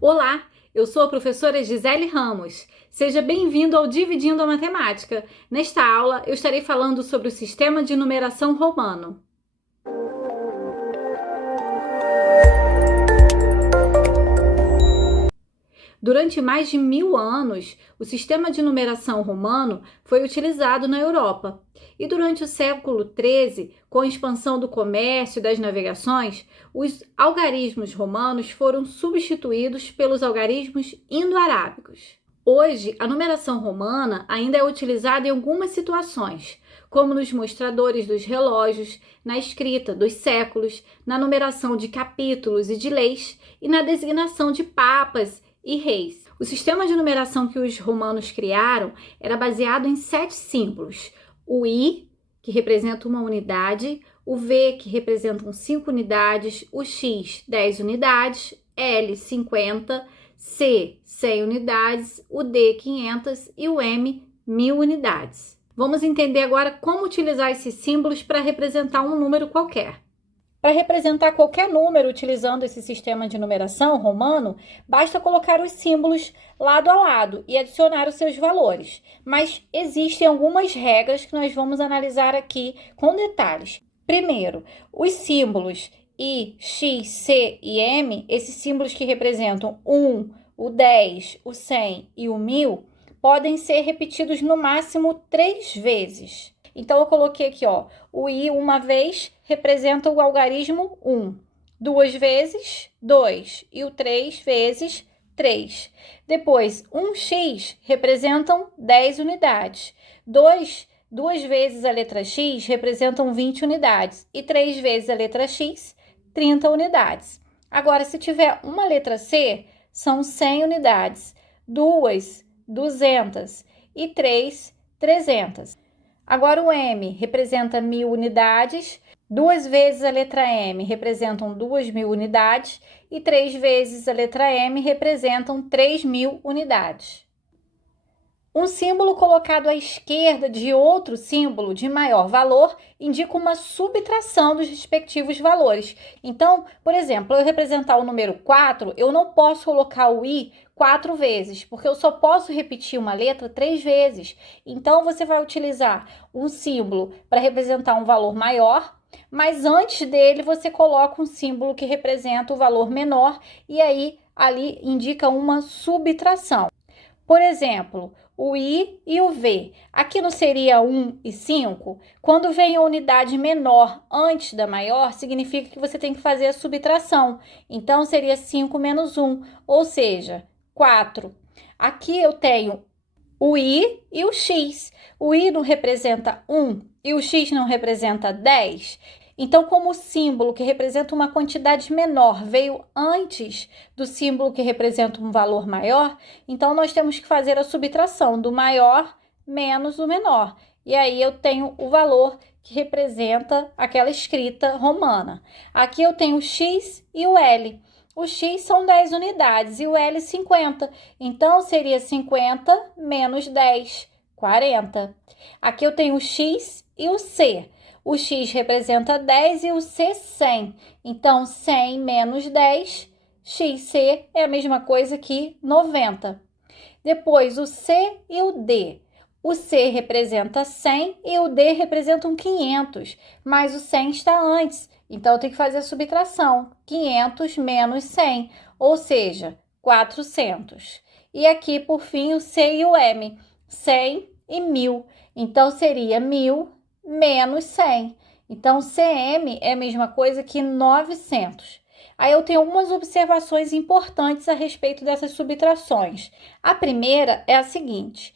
Olá, eu sou a professora Gisele Ramos. Seja bem-vindo ao Dividindo a Matemática. Nesta aula, eu estarei falando sobre o sistema de numeração romano. Durante mais de 1000 anos, o sistema de numeração romano foi utilizado na Europa. E durante o século XIII, com a expansão do comércio e das navegações, os algarismos romanos foram substituídos pelos algarismos indo-arábicos. Hoje, a numeração romana ainda é utilizada em algumas situações, como nos mostradores dos relógios, na escrita dos séculos, na numeração de capítulos e de leis e na designação de papas e reis. O sistema de numeração que os romanos criaram era baseado em 7 símbolos: o I, que representa uma unidade, o V, que representam 5 unidades, o X, 10 unidades, L, 50, C, 100 unidades, o D, 500 e o M, 1000 unidades. Vamos entender agora como utilizar esses símbolos para representar um número qualquer. Para representar qualquer número utilizando esse sistema de numeração romano, basta colocar os símbolos lado a lado e adicionar os seus valores. Mas existem algumas regras que nós vamos analisar aqui com detalhes. Primeiro, os símbolos I, X, C e M, esses símbolos que representam 1, o 10, o 100 e o 1000, podem ser repetidos no máximo 3 vezes. Então, eu coloquei aqui, o I uma vez representa o algarismo 1, 2 vezes 2 e o 3 vezes 3. Depois, 1x representam 10 unidades, 2 vezes a letra x representam 20 unidades e 3 vezes a letra x, 30 unidades. Agora, se tiver uma letra C, são 100 unidades, 2, 200 e 3, 300. Agora o M representa 1000 unidades, 2 vezes a letra M representam 2000 unidades e 3 vezes a letra M representam 3000 unidades. Um símbolo colocado à esquerda de outro símbolo de maior valor indica uma subtração dos respectivos valores. Então, por exemplo, eu representar o número 4, eu não posso colocar o I 4 vezes, porque eu só posso repetir uma letra 3 vezes. Então, você vai utilizar um símbolo para representar um valor maior, mas antes dele você coloca um símbolo que representa o valor menor e aí ali indica uma subtração. Por exemplo, o I e o V. Aqui não seria 1 e 5? Quando vem a unidade menor antes da maior, significa que você tem que fazer a subtração. Então, seria 5 menos 1, ou seja, 4. Aqui eu tenho o I e o X. O I não representa 1 e o X não representa 10. Então, como o símbolo que representa uma quantidade menor veio antes do símbolo que representa um valor maior, então nós temos que fazer a subtração do maior menos o menor. E aí eu tenho o valor que representa aquela escrita romana. Aqui eu tenho o X e o L. O X são 10 unidades e o L 50. Então, seria 50 menos 10, 40. Aqui eu tenho o X e o C. O X representa 10 e o C 100. Então, 100 menos 10, XC é a mesma coisa que 90. Depois, o C e o D. O C representa 100 e o D representa 500, mas o 100 está antes. Então, eu tenho que fazer a subtração. 500 menos 100, ou seja, 400. E aqui, por fim, o C e o M. 100 e 1000. Então, seria 1000 menos 100. Então, CM é a mesma coisa que 900. Aí eu tenho algumas observações importantes a respeito dessas subtrações. A primeira é a seguinte: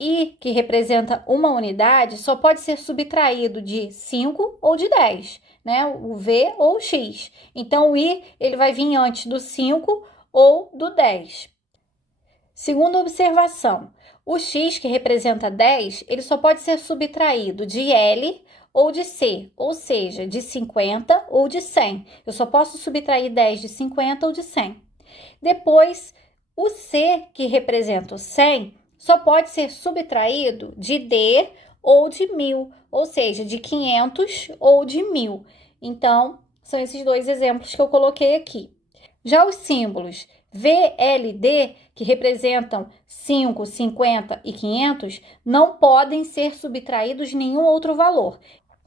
I, que representa uma unidade, só pode ser subtraído de 5 ou de 10, né? O V ou o X. Então, o I ele vai vir antes do 5 ou do 10. Segunda observação, o X, que representa 10, ele só pode ser subtraído de L ou de C, ou seja, de 50 ou de 100. Eu só posso subtrair 10 de 50 ou de 100. Depois, o C, que representa o 100, só pode ser subtraído de D ou de 1000, ou seja, de 500 ou de 1000. Então, são esses dois exemplos que eu coloquei aqui. Já os símbolos VLD, que representam 5, 50 e 500, não podem ser subtraídos nenhum outro valor.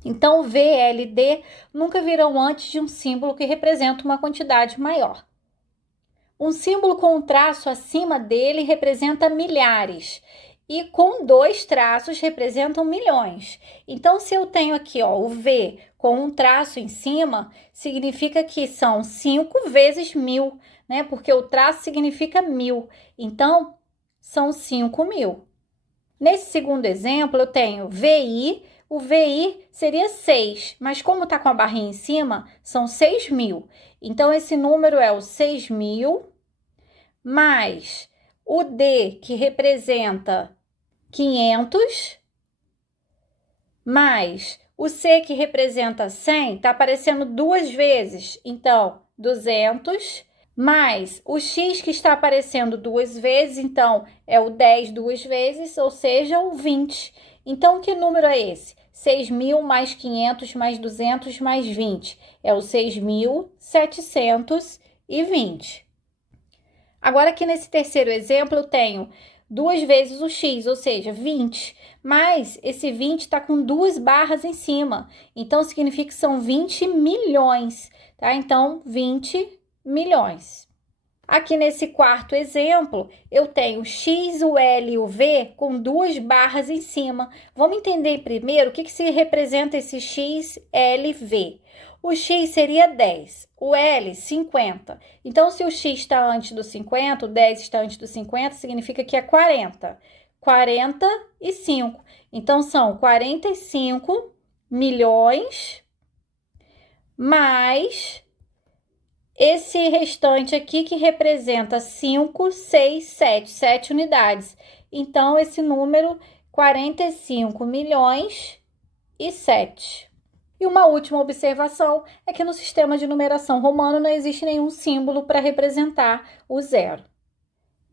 Então, VLD nunca virão antes de um símbolo que representa uma quantidade maior. Um símbolo com um traço acima dele representa milhares e com 2 traços representam milhões. Então, se eu tenho aqui o V com um traço em cima, significa que são 5 vezes 1000, né? Porque o traço significa 1000. Então, são 5.000. Nesse segundo exemplo, eu tenho VI. O VI seria 6, mas como está com a barrinha em cima, são 6.000. Então, esse número é o 6.000 mais o D, que representa 500, mais o C, que representa 100, está aparecendo 2 vezes. Então, 200, mais o X, que está aparecendo 2 vezes, então, é o 10 2 vezes, ou seja, o 20. Então, que número é esse? 6.000 mais 500 mais 200 mais 20. É o 6.720. Agora, aqui nesse terceiro exemplo, eu tenho 2 vezes o X, ou seja, 20. Mas esse 20 está com 2 barras em cima. Então, significa que são 20 milhões, tá? Então, 20 milhões. Aqui nesse quarto exemplo, eu tenho o X, o L e o V com 2 barras em cima. Vamos entender primeiro o que se representa esse X, L e V. O X seria 10, o L 50. Então, se o X está antes do 50, o 10 está antes do 50, significa que é 40. 45. Então, são 45 milhões mais esse restante aqui que representa 5, 6, 7, 7 unidades. Então, esse número 45 milhões e 7. E uma última observação é que no sistema de numeração romano não existe nenhum símbolo para representar o zero.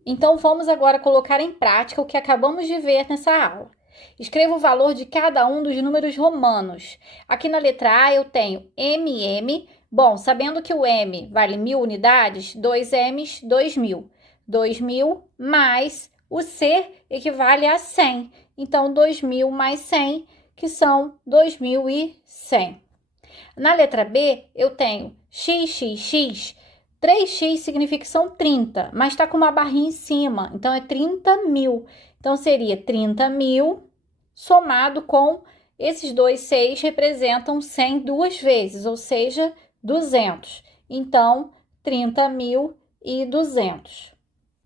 Então, vamos agora colocar em prática o que acabamos de ver nessa aula. Escreva o valor de cada um dos números romanos. Aqui na letra A eu tenho MM. Bom, sabendo que o M vale 1.000 unidades, 2 M's, 2.000. 2.000 mais o C equivale a 100. Então, 2.000 mais 100, que são 2.100. Na letra B, eu tenho XXX. 3x significa que são 30, mas está com uma barrinha em cima, então é 30.000. Então, seria 30.000 somado com esses 2 6 representam 100 2 vezes, ou seja, 200. Então, 30.200.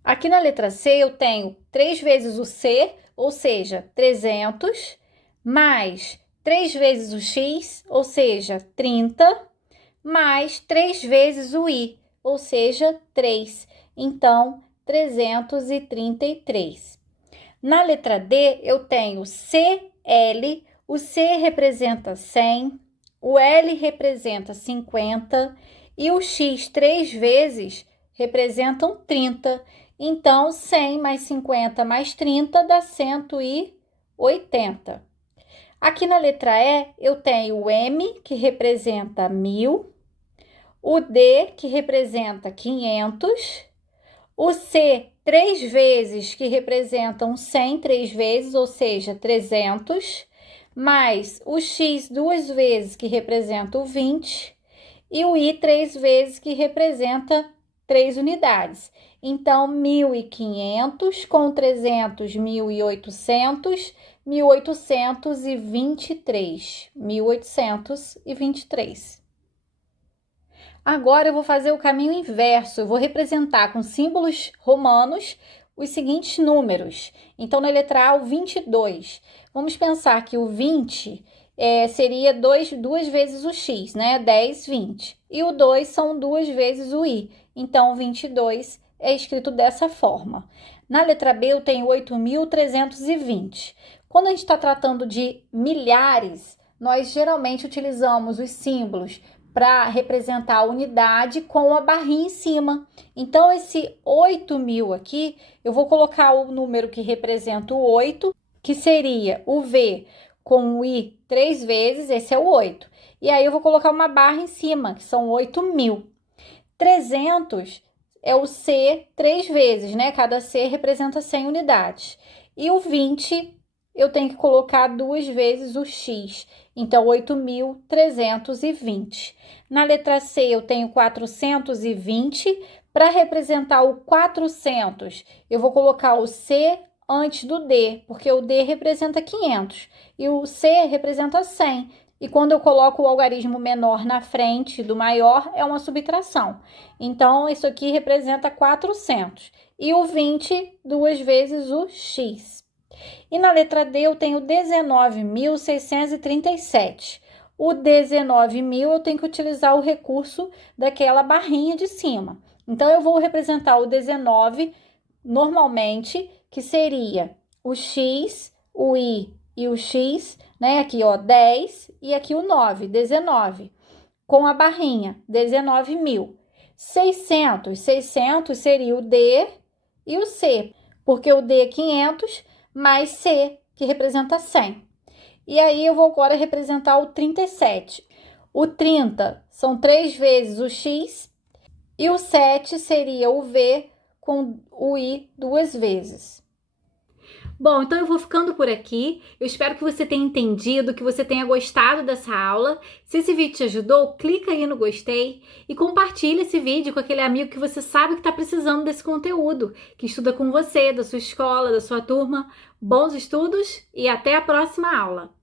Aqui na letra C, eu tenho 3 vezes o C, ou seja, 300, mais 3 vezes o X, ou seja, 30, mais 3 vezes o I, ou seja, 3. Então, 333. Na letra D, eu tenho CL. O C representa 100, o L representa 50 e o X 3 vezes representam 30. Então, 100 mais 50 mais 30 dá 180. Aqui na letra E, eu tenho o M, que representa 1.000, o D, que representa 500, o C, 3 vezes, que representam 100 3 vezes, ou seja, 300, mais o X 2 vezes, que representa o 20, e o I 3 vezes, que representa 3 unidades. Então, 1.500 com 300, 1.800, 1.823. 1.823. Agora eu vou fazer o caminho inverso. Eu vou representar com símbolos romanos os seguintes números. Então, na letra A, o 22. Vamos pensar que o 20 seria 2 vezes o X, né? 10, 20. E o 2 são 2 vezes o I. Então, o 22 é escrito dessa forma. Na letra B, eu tenho 8.320. Quando a gente está tratando de milhares, nós geralmente utilizamos os símbolos para representar a unidade com a barrinha em cima. Então, esse 8.000 aqui, eu vou colocar o número que representa o 8, que seria o V com o I 3 vezes, esse é o 8. E aí, eu vou colocar uma barra em cima, que são 8.000. 300 é o C 3 vezes, né? Cada C representa 100 unidades. E o 20, eu tenho que colocar 2 vezes o X. Então, 8.320. Na letra C, eu tenho 420. Para representar o 400, eu vou colocar o C antes do D, porque o D representa 500 e o C representa 100. E quando eu coloco o algarismo menor na frente do maior, é uma subtração. Então, isso aqui representa 400. E o 20, 2 vezes o X. E na letra D, eu tenho 19.637. O 19.000, eu tenho que utilizar o recurso daquela barrinha de cima. Então, eu vou representar o 19 normalmente, que seria o X, o Y e o X, né? Aqui, ó, 10 e aqui o 9, 19, com a barrinha, 19.000. 600 seria o D e o C, porque o D é 500 mais C, que representa 100. E aí, eu vou agora representar o 37. O 30 são 3 vezes o X e o 7 seria o V com o I 2 vezes. Bom, então eu vou ficando por aqui. Eu espero que você tenha entendido, que você tenha gostado dessa aula. Se esse vídeo te ajudou, clica aí no gostei e compartilha esse vídeo com aquele amigo que você sabe que está precisando desse conteúdo, que estuda com você, da sua escola, da sua turma. Bons estudos e até a próxima aula!